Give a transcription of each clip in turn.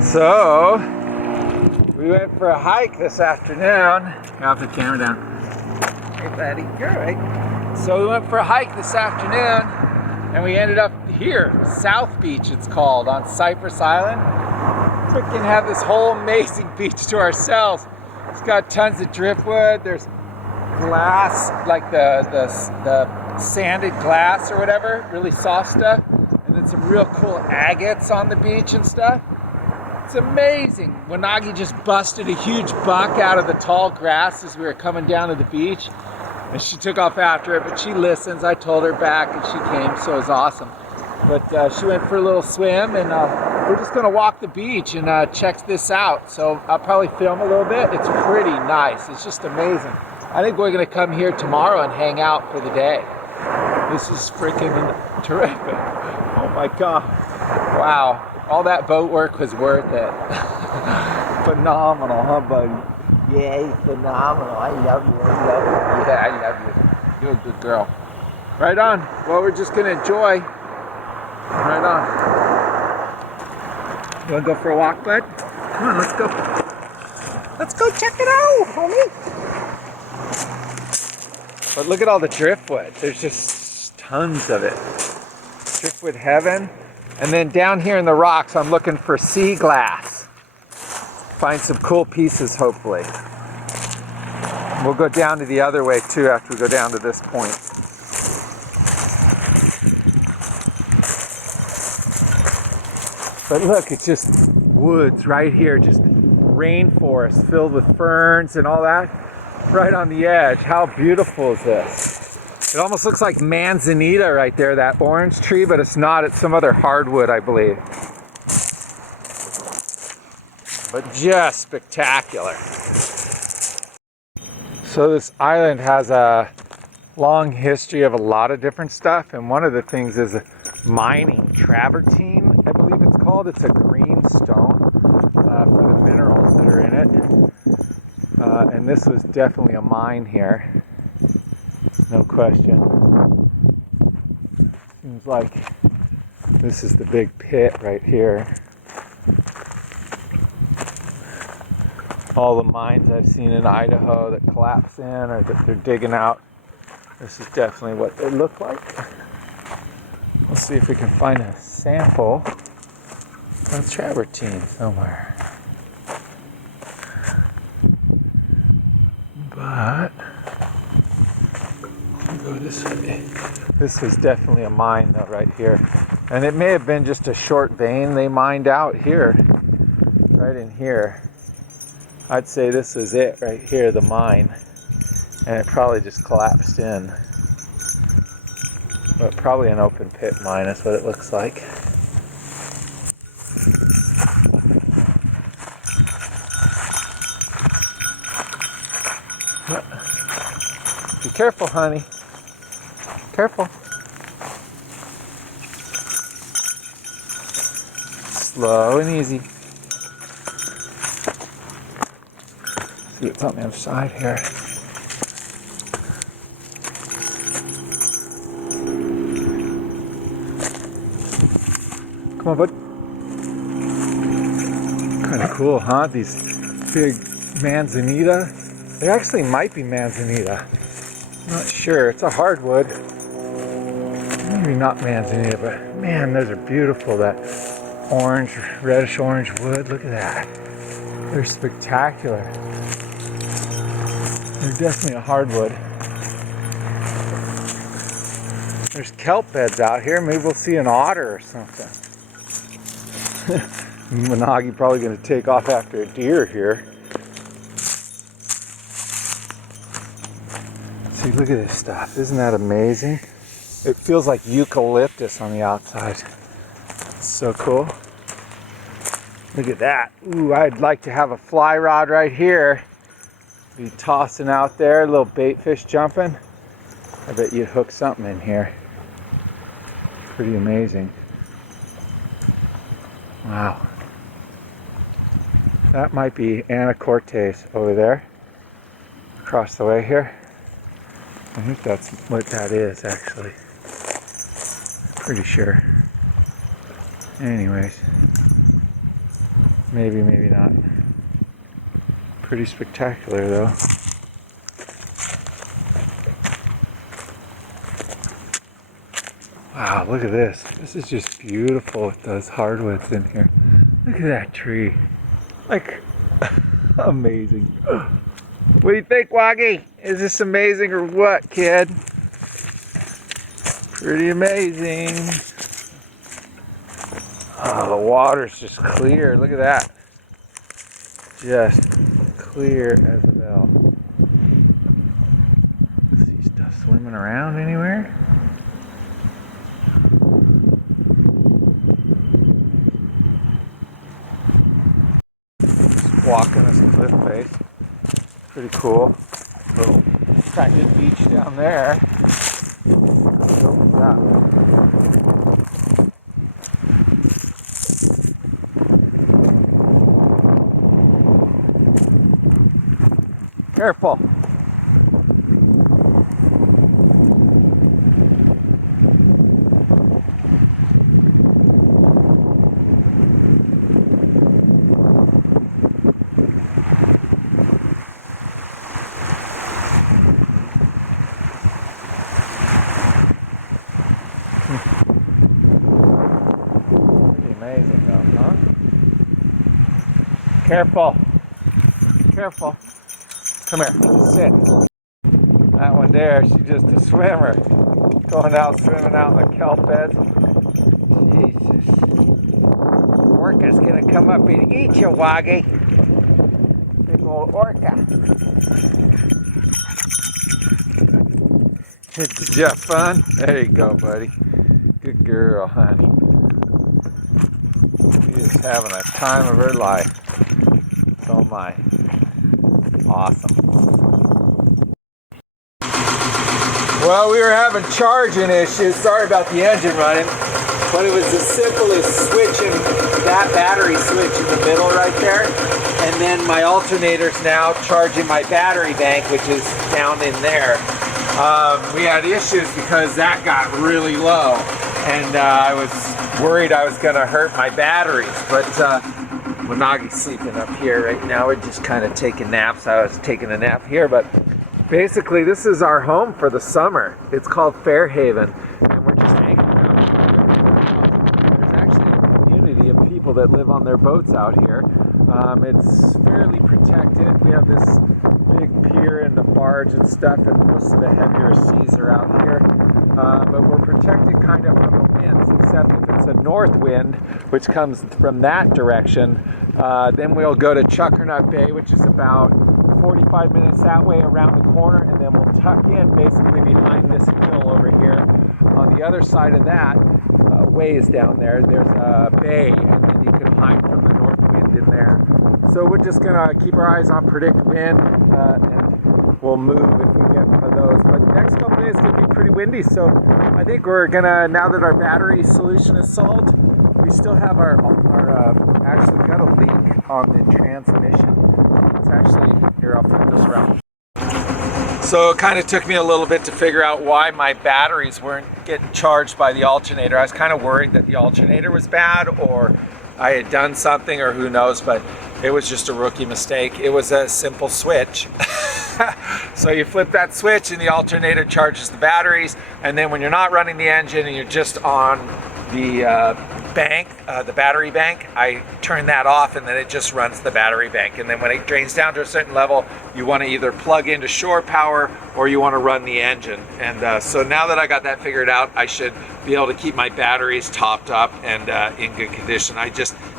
So we went for a hike this afternoon. I'll have the camera down. Hey buddy, you're alright. So we went for a hike this afternoon and we ended up here, South Beach it's called, on Cypress Island. Freaking have this whole amazing beach to ourselves. It's got tons of driftwood, there's glass, like the sanded glass or whatever, really soft stuff. And then some real cool agates on the beach and stuff. It's amazing. Wanagi just busted a huge buck out of the tall grass as we were coming down to the beach. And she took off after it, but she listens. I told her back and she came, so it was awesome. But she went for a little swim and we're just gonna walk the beach and check this out. So I'll probably film a little bit. It's pretty nice. It's just amazing. I think we're gonna come here tomorrow and hang out for the day. This is freaking terrific. Oh my God. Wow. All that boat work was worth it. Phenomenal, huh, buddy? Yeah, phenomenal. I love you. I love you. Yeah, I love you. You're a good girl. Right on. Well, we're just gonna enjoy. Right on. You wanna go for a walk, bud? Come on, let's go. Let's go check it out, homie. But look at all the driftwood. There's just tons of it. Driftwood heaven. And then down here in the rocks, I'm looking for sea glass. Find some cool pieces, hopefully. We'll go down to the other way too after we go down to this point. But look, it's just woods right here, just rainforest filled with ferns and all that, right on the edge. How beautiful is this? It almost looks like manzanita right there, that orange tree, but it's not. It's some other hardwood, I believe. But just spectacular. So this island has a long history of a lot of different stuff, and one of the things is mining. Travertine, I believe it's called. It's a green stone for the minerals that are in it. And this was definitely a mine here. No question. Seems like this is the big pit right here. All the mines I've seen in Idaho that collapse in or that they're digging out. This is definitely what they look like. We'll see if we can find a sample of travertine somewhere. But go this way. This was definitely a mine though right here. And it may have been just a short vein they mined out here. Right in here. I'd say this is it right here, the mine. And it probably just collapsed in. But probably an open pit mine is what it looks like. Be careful, honey. Careful. Slow and easy. See what's on the other side here. Come on, bud. Kind of cool, huh? These big manzanita. They actually might be manzanita. I'm not sure. It's a hardwood. Maybe not manzanita, but man, those are beautiful. That orange, reddish orange wood. Look at that. They're spectacular. They're definitely a hardwood. There's kelp beds out here. Maybe we'll see an otter or something. Wanagi probably going to take off after a deer here. See, look at this stuff. Isn't that amazing? It feels like eucalyptus on the outside. It's so cool. Look at that. Ooh, I'd like to have a fly rod right here. Be tossing out there, a little bait fish jumping. I bet you'd hook something in here. Pretty amazing. Wow. That might be anacortes over there, across the way here. I think that's what that is, actually. Pretty sure. Anyways, Maybe, maybe not. Pretty spectacular though. Wow, look at this. This is just beautiful with those hardwoods in here. Look at that tree. Like, amazing. What do you think, Wagi? Is this amazing or what, kid? Pretty amazing. Oh, the water's just clear. Look at that. Just clear as a bell. See stuff swimming around anywhere? Just walking this cliff face. Pretty cool. Little tiny beach down there. Let's go with that. Careful. Amazing though, huh? Careful. Careful. Come here, sit. That one there, she's just a swimmer. Going out swimming out in the kelp beds. Jesus. Orca's gonna come up and eat you, Wagi. Big old orca. It's just fun. There you go, buddy. Good girl, honey. She's having a time of her life. Oh my. Awesome. Well, we were having charging issues. Sorry about the engine running, but it was as simple as switching that battery switch in the middle right there, and then my alternator's now charging my battery bank, which is down in there. We had issues because that got really low, and I was worried I was going to hurt my batteries, but Wanagi's sleeping up here right now. We're just kind of taking naps. I was taking a nap here, but basically this is our home for the summer. It's called Fairhaven, and we're just hanging out. There's actually a community of people that live on their boats out here. It's fairly protected. We have this big pier and the barge and stuff, and most of the heavier seas are out here. But we're protected kind of from the winds, except if it's a north wind, which comes from that direction. Then we'll go to Chuckernut Bay, which is about 45 minutes that way around the corner, and then we'll tuck in basically behind this hill over here. On the other side of that, ways down there, there's a bay, and then you can hide from the north wind in there. So we're just gonna keep our eyes on predict wind, and we'll move if we get one of those. But the next couple days is gonna be pretty windy, so I think we're gonna, now that our battery solution is solved, we still have our actually got a leak on the transmission. It's actually, here, I'll flip this around. So it kind of took me a little bit to figure out why my batteries weren't getting charged by the alternator. I was kind of worried that the alternator was bad, or I had done something, or who knows, but it was just a rookie mistake. It was a simple switch. So you flip that switch and the alternator charges the batteries, and then when you're not running the engine and you're just on the bank, the battery bank, I turn that off, and then it just runs the battery bank. And then when it drains down to a certain level, you want to either plug into shore power or you want to run the engine. And so now that I got that figured out, I should be able to keep my batteries topped up and in good condition.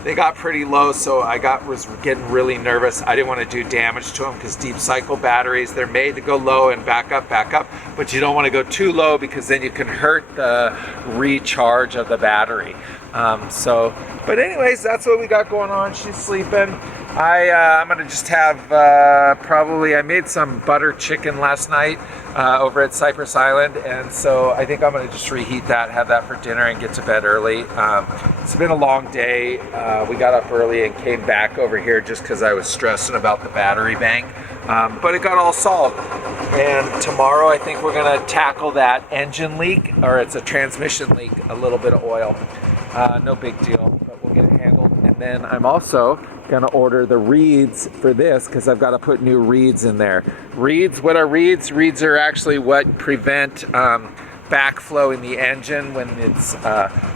They got pretty low, so was getting really nervous. I didn't want to do damage to them, because deep cycle batteries, they're made to go low and back up, but you don't want to go too low, because then you can hurt the recharge of the battery. But anyways, that's what we got going on. She's sleeping. I'm gonna just have I made some butter chicken last night over at Cypress Island, and so I think I'm gonna just reheat that, have that for dinner, and get to bed early. It's been a long day. We got up early and came back over here just because I was stressing about the battery bank, but it got all solved. And tomorrow I think we're gonna tackle that engine leak, or it's a transmission leak, a little bit of oil. No big deal, but we'll get it handled. And then I'm also gonna order the reeds for this because I've got to put new reeds in there. Reeds, what are reeds? Reeds are actually what prevent backflow in the engine when it's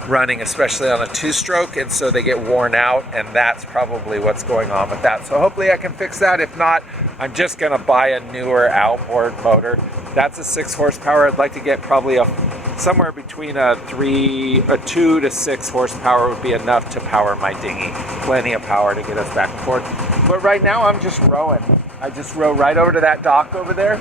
running, especially on a two-stroke, and so they get worn out, and that's probably what's going on with that. So hopefully I can fix that. If not, I'm just gonna buy a newer outboard motor. That's a 6 horsepower. I'd like to get probably somewhere between a 2 to 6 horsepower would be enough to power my dinghy. Plenty of power to get us back and forth. But right now I'm just rowing. I just row right over to that dock over there,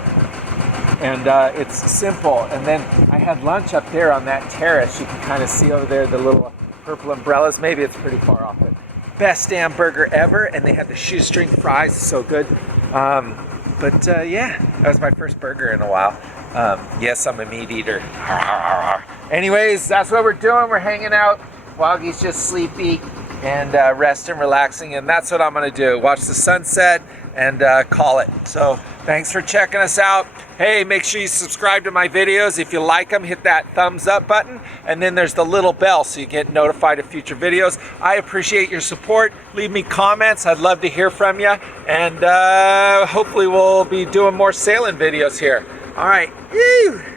and it's simple. And then I had lunch up there on that terrace. You can kind of see over there the little purple umbrellas. Maybe it's pretty far off. But best damn burger ever, and they had the shoestring fries, so good. Yeah, that was my first burger in a while. Yes, I'm a meat eater. Anyways, that's what we're doing. We're hanging out. Wagi's just sleepy and resting, relaxing, and that's what I'm gonna do. Watch the sunset and call it. So thanks for checking us out. Hey, make sure you subscribe to my videos. If you like them, hit that thumbs up button, and then there's the little bell so you get notified of future videos. I appreciate your support. Leave me comments. I'd love to hear from you, and hopefully we'll be doing more sailing videos here. All right. Woo!